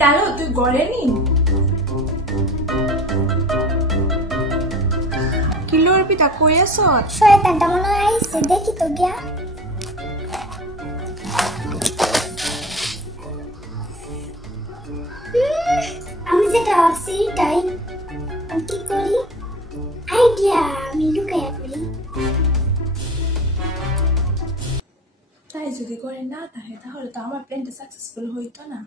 তাহলে তুই গড়ে নি কিলোর পিতা কই আছ? শয়তানটা মনে হয় আইছে, দেখি তো গিয়া। আমি যেটা ভাবছি তাই কি করি, আইডিয়া আমি লুকাইয়া করি। তাই যদি করে না থাকে তাহলে তো আমার প্ল্যানটা সাকসেসফুল হইতো না।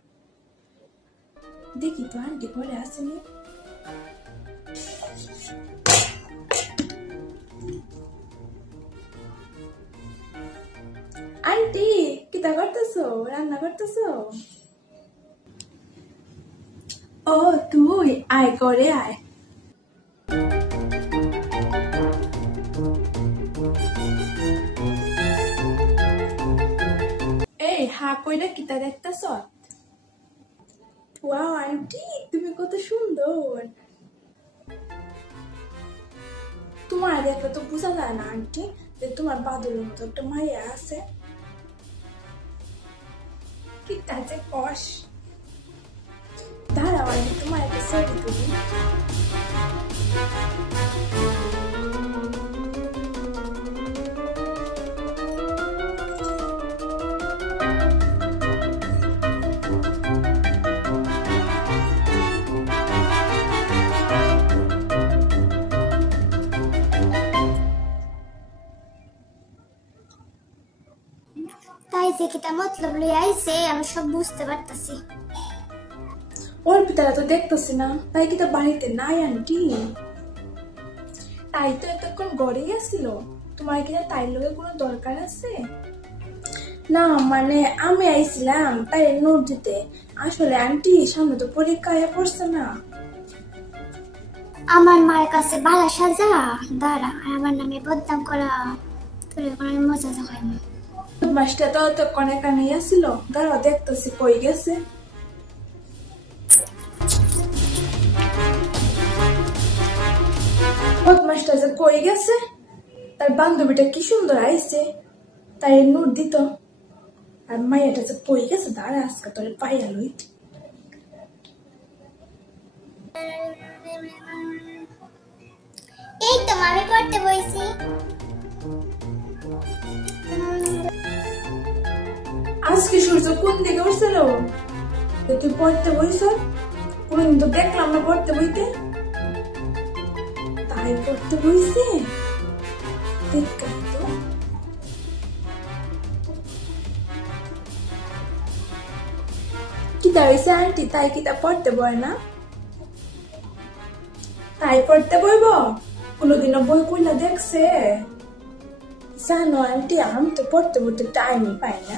দেখি তো আন্টি ঘরে আসেনি। আন্টি কিটা করতেছো? রান্না করতেছো? ও তুই আয় করে আয়। এই হা কইরা কিটা দেখতেছ? ওয়াও আন্টি তুমি কত সুন্দর। তোমার দেখলে তো বোঝা যায় না আন্টি যে তোমার বাদলের মতো একটা মাইয়া আছে। কি কাজে কষ দাঁড়াও আন্টি তোমার একটা ছবি তুলি। তাই যে কিটা মতলব লই আইছে আমি সব বুঝতে পারতাছি। ওর পিতারা তো দেখতেছি না, তাই কি তো বাড়িতে নাই আন্টি? তাই তো এতক্ষণ গড়ে গেছিল। তোমার কিনা তাই লোকের কোনো দরকার আছে? না মানে আমি আইছিলাম তাই নোট দিতে। আসলে আন্টি সামনে তো পরীক্ষা পড়ছে না। আমার মায়ের কাছে বালা সাজা দাঁড়া, আর আমার নামে বদনাম করা তোর কোনো মজা হয় না। মাস্টার তো এতক্ষণ এখানে আসছিল, দাঁড়াও দেখতেছি কই গেছে। বদমাসটা যে কই গেছে, তার বান্ধবীটা কি সুন্দর আইছে তাই নোট দিত। আর মাইয়াটা যে কই গেছে, দাঁড়া আজকে তোরে পাইয়া লই। এই তো আমি পড়তে বইছি। আজকে সূর্য কোন দিকে উঠছিল? তুই পড়তে বইছ? কোনদিন তো দেখলাম না পড়তে বইতে। তাই পড়তে বইছে দেখ তো। কিতা হয়েছে আন্টি? তাই কিতা পড়তে বয় না? তাই পড়তে বইব? কোনদিনও বই কইলা দেখছে? জানো আন্টি আমি তো পড়তে পড়তে টাইমই পাই না।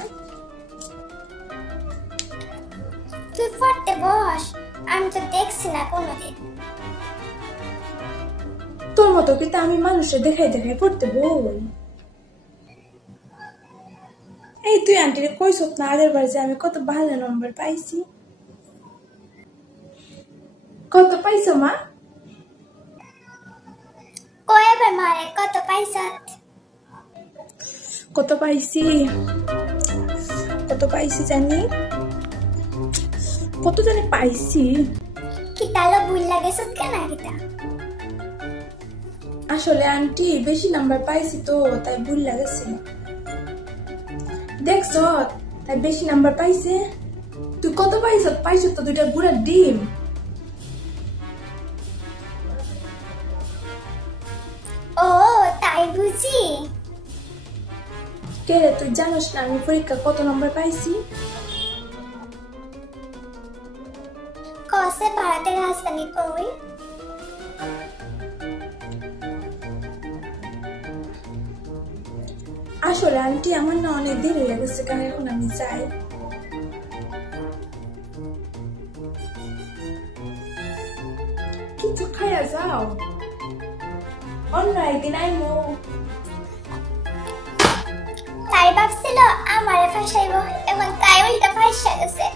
তুই পড়তে বস, আমি তো দেখছি না কোনোদিন। তোর মতো কিন্তু আমি মানুষের দেখাই দেখাই পড়তে বই। এই তুই আন্টিরে কইছ না আগের বার যে আমি কত ভালো নম্বর পাইছি? কত পাইছো মা? কয়বার মারে কত পাইছা? কত পাইছি? কত পাইছি জানি? কত জানি পাইছি? কি তালো ভুল লাগে সত্যি না কিটা? আসলে আন্টি বেশি নাম্বার পাইছি তো তাই ভুল লাগেছে। দেখছ তাই বেশি নাম্বার পাইছে। তুই কত পাইছ? পাইছ তো দুইটা গুড়ার ডিম। ও তাই বুঝি। কে রে তুই জানোস না আমি পরীক্ষা কত নাম্বার পাইছি? কসে ভারতের রাজধানী কই? আসলে আন্টি আমার না অনেক দেরি হয়ে গেছে, কারণ এখন আমি যাই। কিছু খাইয়া যাও, অন্য একদিন আইমো। তাই ভাবছিল আমারে ফাঁসাইব, এখন তাই উল্টা ফাঁসা গেছে।